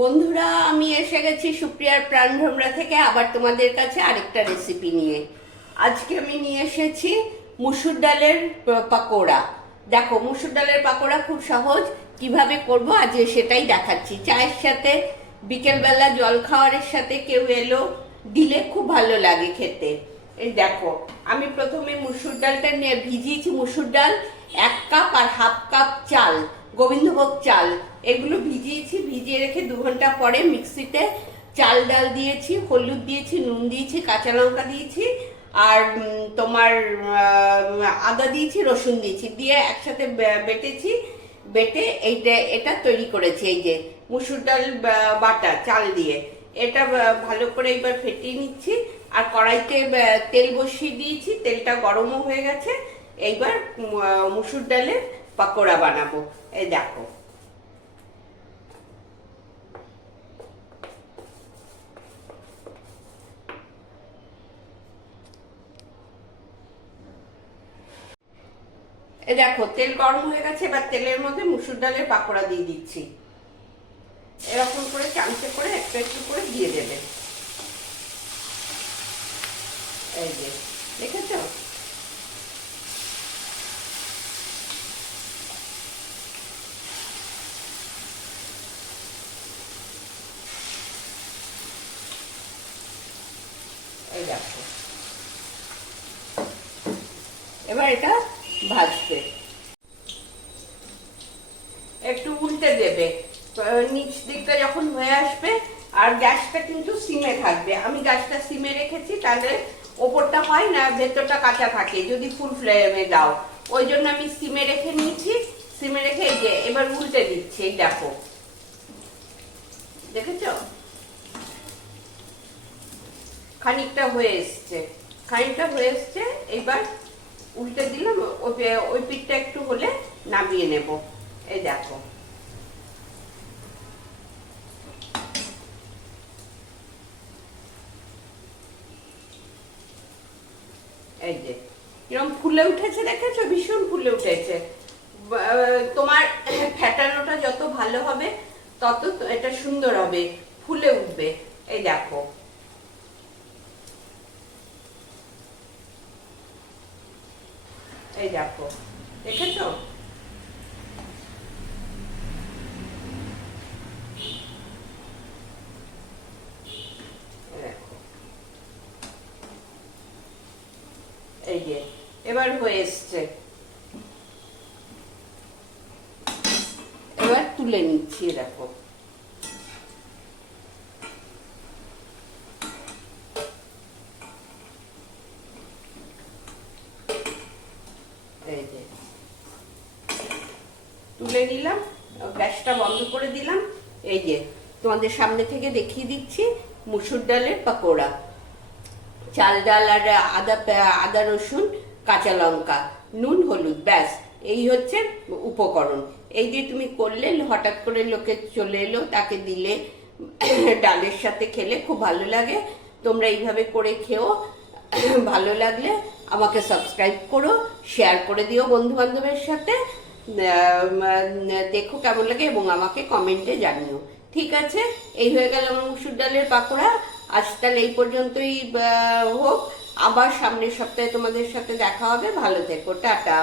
বন্ধুরা, আমি এসে গেছি সুপ্রিয়ার প্রাণভ্রমরা থেকে আবার তোমাদের কাছে আরেকটা রেসিপি নিয়ে। আজকে আমি নিয়ে এসেছি মুসুর ডালের পাকোড়া। দেখো, মুসুর ডালের পাকোড়া খুব সহজ, কিভাবে করব আজ সেটাই দেখাচ্ছি। চায়ের সাথে, বিকেলবেলা জল খাওয়ারের সাথে কেউ এলো দিলে খুব ভালো লাগে খেতে। এই দেখো, আমি প্রথমে মুসুর ডালটা নিয়ে ভিজিয়েছি। মুসুর ডাল 1 কাপ আর হাফ কাপ চাল, গোবিন্দভোগ চাল, এগুলো ভিজিয়েছি। ভিজিয়ে রেখে 2 ঘন্টা পরে মিক্সিতে চাল ডাল দিয়েছি, হলুদ দিয়েছি, নুন দিয়েছি, কাঁচা লঙ্কা দিয়েছি, আর তোমার আদা দিয়েছি, রসুন দিয়েছি, দিয়ে একসাথে বেটেছি। বেটে এটা তৈরি করেছি। এই যে মুসুর ডাল বাটা চাল দিয়ে এটা ভালো করে এবার ফেটিয়ে নিচ্ছি। আর কড়াইতে তেল বসিয়ে দিয়েছি, তেলটা গরমও হয়ে গেছে। এইবার মুসুর ডালের পাকোড়া বানাবো। এই দেখো, তেল গরম হয়ে গেছে। এবার তেলের মধ্যে মুসুর ডালের পাকোড়া দিয়ে দিচ্ছি। এরকম করে চামচে করে একটু একটু করে দিয়ে দেবে। এই যে দেখেছ, এই দেখো, এবার এটা ভাজবে। একটু উল্টে দেবে নিচ দিকটা যখন হয়ে আসবে। আর গ্যাসটা কিন্তু সিমে থাকবে। আমি গ্যাসটা সিমে রেখেছি, তাহলে ওপরটা হয় না, ভেতরটা কাঁচা থাকে যদি ফুল ফ্লেমে দাও। ওই জন্য আমি সিমে রেখে নিয়েছি। সিমে রেখে এই যে এবার উল্টে দিচ্ছি। এই দেখো, দেখেছো, খানিকটা হয়ে এসছে, খানিকটা হয়ে এসছে। এইবার উল্টে দিলাম। ওই পিঠটা একটু হলে নামিয়ে নেব। এই দেখো, এই যে কিরকম ফুলে উঠেছে, দেখেছো, ভীষণ ফুলে উঠেছে। তোমার ফ্যাটানোটা যত ভালো হবে তত এটা সুন্দর হবে, ফুলে উঠবে। এই দেখো, এই দেখো, দেখেছো, এই যে এবার হয়ে এসছে। এবার তুলে নিচ্ছি। দেখো, এই যে তুলে নিলাম, গ্যাসটা বন্ধ করে দিলাম। এই যে তোমাদের সামনে থেকে দেখিয়ে দিচ্ছি মুসুর ডালের পাকোড়া। চাল ডাল আর আদা রসুন কাঁচা লঙ্কা, নুন হলুদ, ব্যাস এই হচ্ছে উপকরণ। এই দিয়ে তুমি করলে, হঠাৎ করে লোকে চলে এলো, তাকে দিলে ডালের সাথে খেলে খুব ভালো লাগে। তোমরা এইভাবে করে খেও। ভালো লাগলে আমাকে সাবস্ক্রাইব করো, শেয়ার করে দিও বন্ধু বান্ধবের সাথে। দেখো কেমন লাগে এবং আমাকে কমেন্টে জানিও। ঠিক আছে, এই হয়ে গেল আমার মুসুর ডালের পাকোড়া। আজ তাহলে এই পর্যন্তই হোক। আবার সামনের সপ্তাহে তোমাদের সাথে দেখা হবে। ভালো থেকো, টাটা।